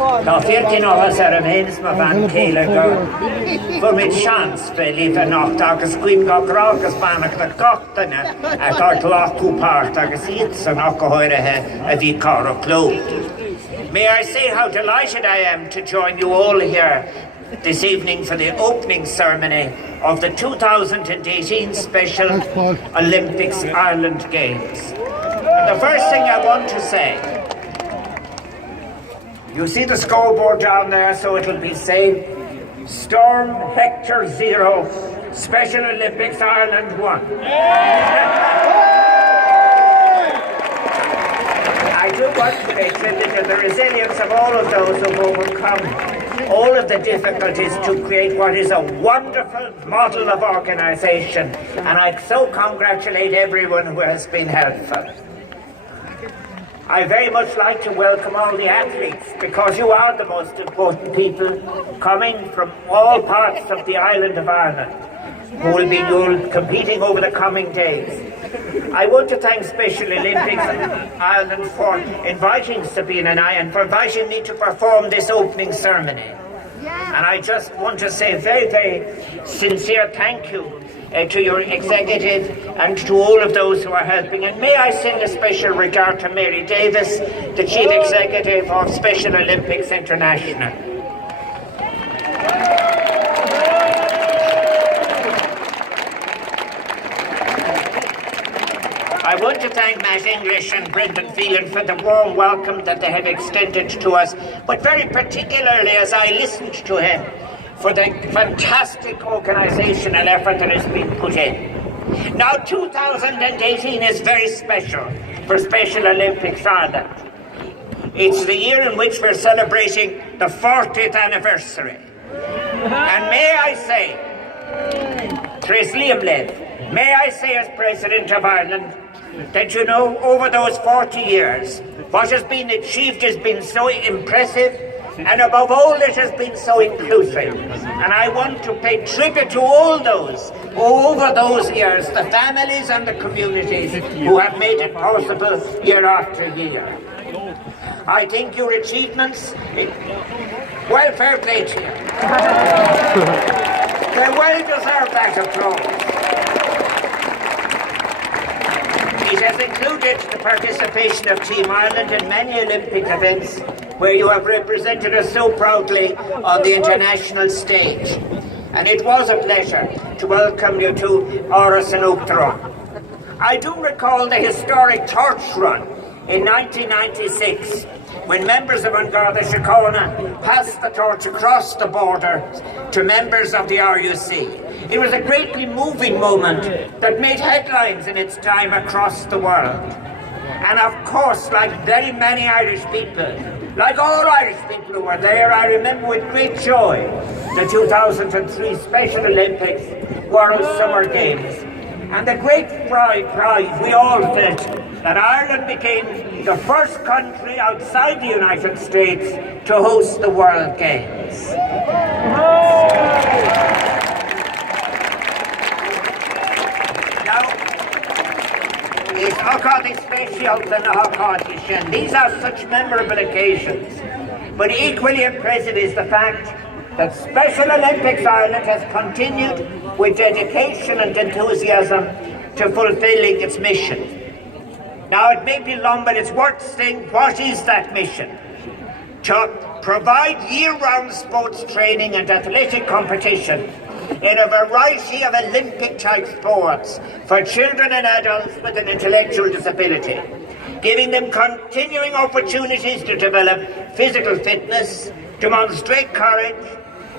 Tá 14 áras ar a bhénas má bhain céile gur fu mid seans fe lífa nacht agus cuim gá grágus bánach na gachtainna a tá gláthúpáirt agus iad san achahoirithe a bhí cara cló. May I say how delighted I am to join you all here this evening for the opening ceremony of the 2018 Special Olympics Ireland Games. The first thing I want to say, you see the scoreboard down there, so it'll be safe. Storm Hector 0, Special Olympics Ireland 1. I do want to mention that the resilience of all of those who've overcome all of the difficulties to create what is a wonderful model of organisation, and I so congratulate everyone who has been helpful. I very much like to welcome all the athletes, because you are the most important people coming from all parts of the island of Ireland who will be competing over the coming days. I want to thank Special Olympics Ireland for inviting Sabine and I, and for inviting me to perform this opening ceremony. And I just want to say a very, very sincere thank you to your executive and to all of those who are helping. And may I send a special regard to Mary Davis, the Chief Executive of Special Olympics International. I want to thank Matt English and Brendan Phelan for the warm welcome that they have extended to us, but very particularly as I listened to him, for the fantastic organisational effort that has been put in. Now 2018 is very special for Special Olympics Ireland. It's the year in which we're celebrating the 40th anniversary. And may I say, Tris Liam Lev, may I say as President of Ireland, that you know, over those 40 years, what has been achieved has been so impressive, and above all it has been so inclusive. And I want to pay tribute to all those who over those years, the families and the communities who have made it possible year after year. I think your achievements, well, fair play to you. They well deserve that applause. It has included the participation of Team Ireland in many Olympic events where you have represented us so proudly on the international stage. And it was a pleasure to welcome you to Áras an Uachtaráin. I do recall the historic torch run in 1996 when members of An Garda Síochána passed the torch across the border to members of the RUC. It was a greatly moving moment that made headlines in its time across the world. And of course, like very many Irish people, like all Irish people who were there, I remember with great joy the 2003 Special Olympics World Summer Games. And the great pride we all felt that Ireland became the first country outside the United States to host the World Games. These are such memorable occasions, but equally impressive is the fact that Special Olympics Ireland has continued with dedication and enthusiasm to fulfilling its mission. Now it may be long, but it's worth saying, what is that mission? To provide year-round sports training and athletic competition in a variety of Olympic-type sports for children and adults with an intellectual disability, giving them continuing opportunities to develop physical fitness, demonstrate courage,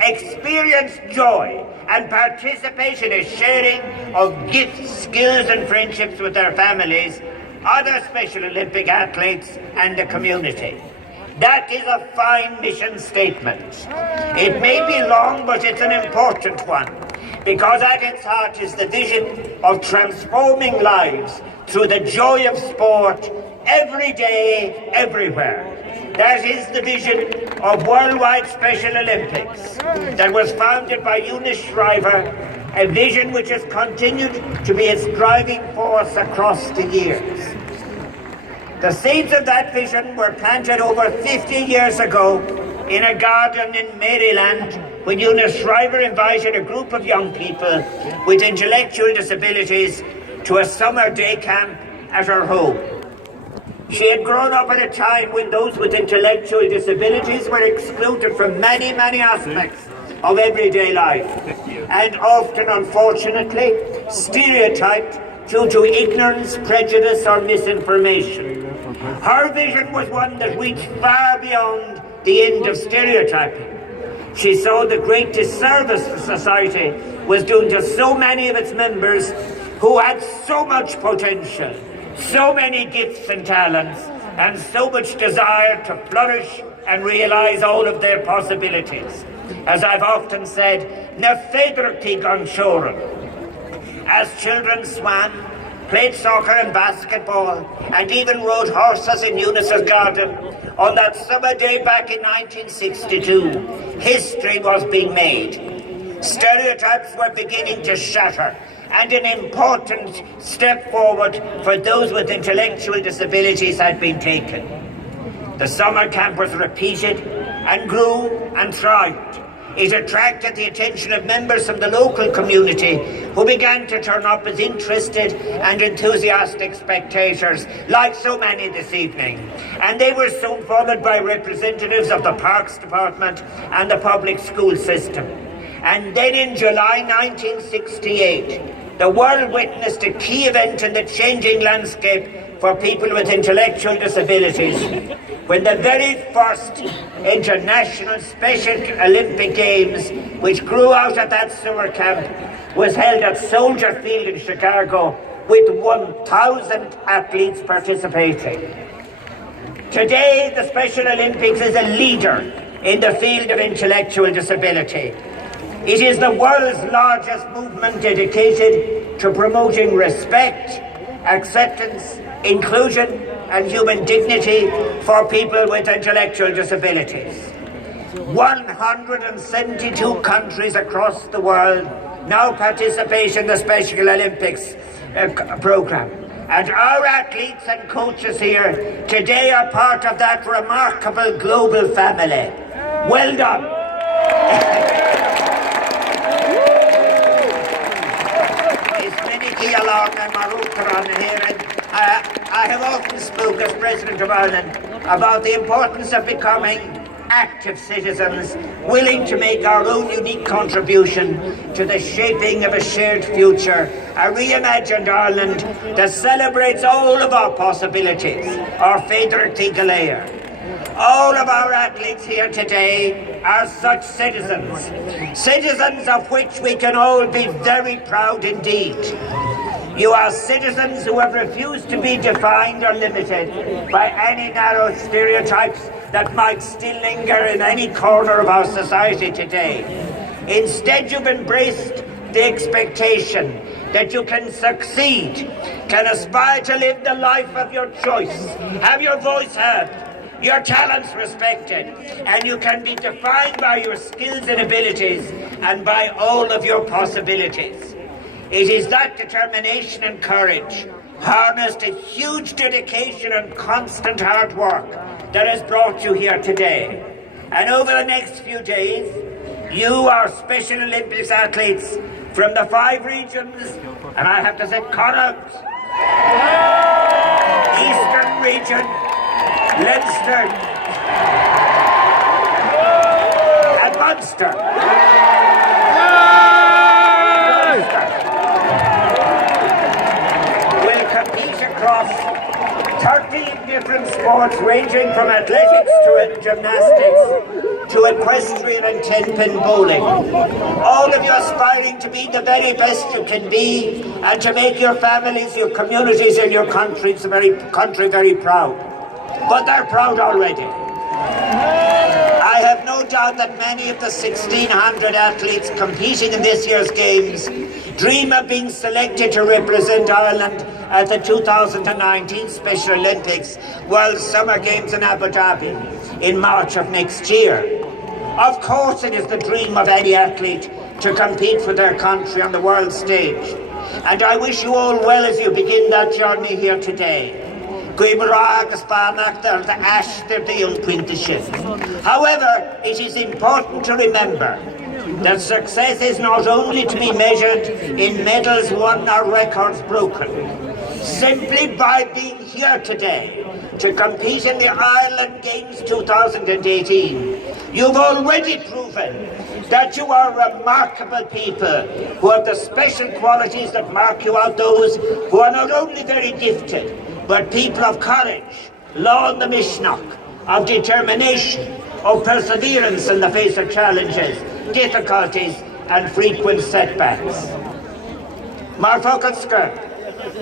experience joy, and participate in a sharing of gifts, skills and friendships with their families, other Special Olympic athletes and the community. That is a fine mission statement. It may be long, but it's an important one, because at its heart is the vision of transforming lives through the joy of sport every day, everywhere. That is the vision of Worldwide Special Olympics that was founded by Eunice Shriver, a vision which has continued to be its driving force across the years. The seeds of that vision were planted over 50 years ago in a garden in Maryland when Eunice Shriver invited a group of young people with intellectual disabilities to a summer day camp at her home. She had grown up at a time when those with intellectual disabilities were excluded from many, many aspects of everyday life, and often, unfortunately, stereotyped due to ignorance, prejudice or misinformation. Her vision was one that reached far beyond the end of stereotyping. She saw the great disservice the society was doing to so many of its members who had so much potential, so many gifts and talents, and so much desire to flourish and realise all of their possibilities. As I've often said, na féidirtí gan seoran. As children swam, played soccer and basketball, and even rode horses in Eunice's garden, on that summer day back in 1962, history was being made. Stereotypes were beginning to shatter, and an important step forward for those with intellectual disabilities had been taken. The summer camp was repeated and grew and thrived. It attracted the attention of members from the local community who began to turn up as interested and enthusiastic spectators, like so many this evening. And they were soon followed by representatives of the Parks Department and the public school system. And then in July 1968, the world witnessed a key event in the changing landscape for people with intellectual disabilities, when the very first International Special Olympic Games, which grew out of that summer camp, was held at Soldier Field in Chicago with 1,000 athletes participating. Today, the Special Olympics is a leader in the field of intellectual disability. It is the world's largest movement dedicated to promoting respect, acceptance, inclusion and human dignity for people with intellectual disabilities. 172 countries across the world now participate in the Special Olympics program. And our athletes and coaches here today are part of that remarkable global family. Well done. I have often spoken as President of Ireland about the importance of becoming active citizens, willing to make our own unique contribution to the shaping of a shared future, a reimagined Ireland that celebrates all of our possibilities, our féidirtí go léir. All of our athletes here today are such citizens, citizens of which we can all be very proud indeed. You are citizens who have refused to be defined or limited by any narrow stereotypes that might still linger in any corner of our society today. Instead, you've embraced the expectation that you can succeed, can aspire to live the life of your choice, have your voice heard, your talents respected, and you can be defined by your skills and abilities and by all of your possibilities. It is that determination and courage, harnessed to huge dedication and constant hard work, that has brought you here today. And over the next few days, you are Special Olympics athletes from the 5 regions, and I have to say, Connacht, Eastern region, Leinster, and Munster. Across 13 different sports ranging from athletics to gymnastics to equestrian and 10-pin bowling. All of you aspiring to be the very best you can be and to make your families, your communities and your country very proud. But they're proud already. I have no doubt that many of the 1,600 athletes competing in this year's Games dream of being selected to represent Ireland at the 2019 Special Olympics World Summer Games in Abu Dhabi in March of next year. Of course it is the dream of any athlete to compete for their country on the world stage. And I wish you all well as you begin that journey here today. However, it is important to remember that success is not only to be measured in medals won or records broken. Simply by being here today to compete in the Ireland Games 2018, you've already proven that you are remarkable people who have the special qualities that mark you out, those who are not only very gifted, but people of courage, law in the Mishnach, of determination, of perseverance in the face of challenges, difficulties and frequent setbacks. Marfocatsker,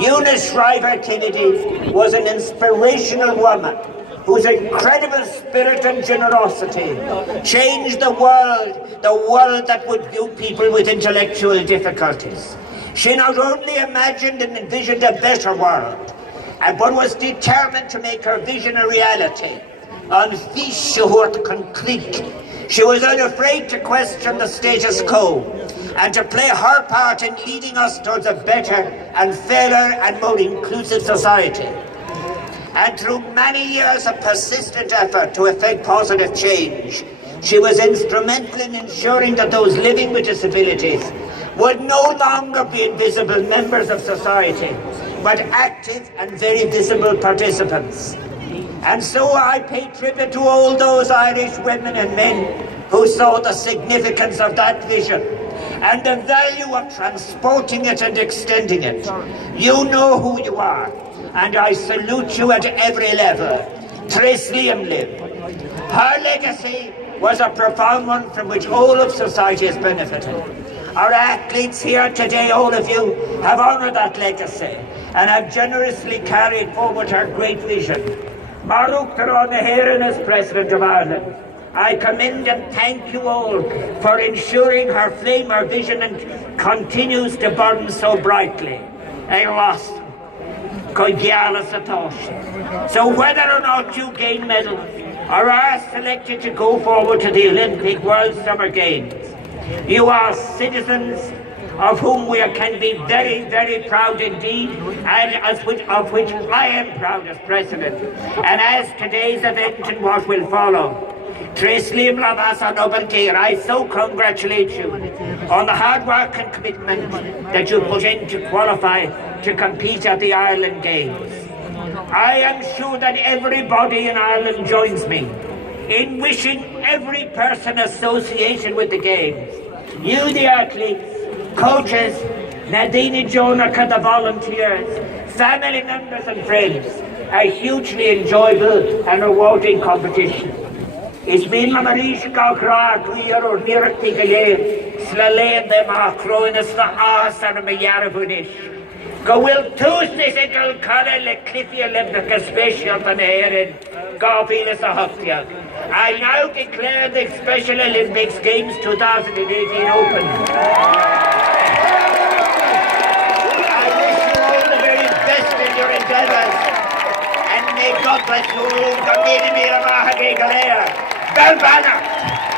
Eunice Shriver Kennedy was an inspirational woman whose incredible spirit and generosity changed the world that would view people with intellectual difficulties. She not only imagined and envisioned a better world, but was determined to make her vision a reality. She was unafraid to question the status quo and to play her part in leading us towards a better and fairer and more inclusive society. And through many years of persistent effort to effect positive change, she was instrumental in ensuring that those living with disabilities would no longer be invisible members of society, but active and very visible participants. And so I pay tribute to all those Irish women and men who saw the significance of that vision and the value of transporting it and extending it. You know who you are, and I salute you at every level. Tris Liam Lib. Her legacy was a profound one from which all of society has benefited. Our athletes here today, all of you, have honoured that legacy and have generously carried forward her great vision. Maruk Taron as President of Ireland, I commend and thank you all for ensuring her flame, her vision, and continues to burn so brightly. So whether or not you gain medals or are selected to go forward to the Olympic World Summer Games, you are citizens of whom we can be very, very proud indeed, and of which I am proud as President. And as today's event and what will follow, I so congratulate you on the hard work and commitment that you put in to qualify to compete at the Ireland Games. I am sure that everybody in Ireland joins me in wishing every person associated with the Games, you the athletes, coaches, Nadine Jonaka, the volunteers, family members and friends, a hugely enjoyable and rewarding competition. Is been Mamarish Gakra, Queer or Nirtigaye, Slalain the Macroin as the Asar Mayarabunish. Go will Tuesday single color like Cliffy Olympic special than Erin, Garfield a Huftia. I now declare the Special Olympics Games 2018 open. I wish you all the very best in your endeavours, and may God bless you all. Belbana!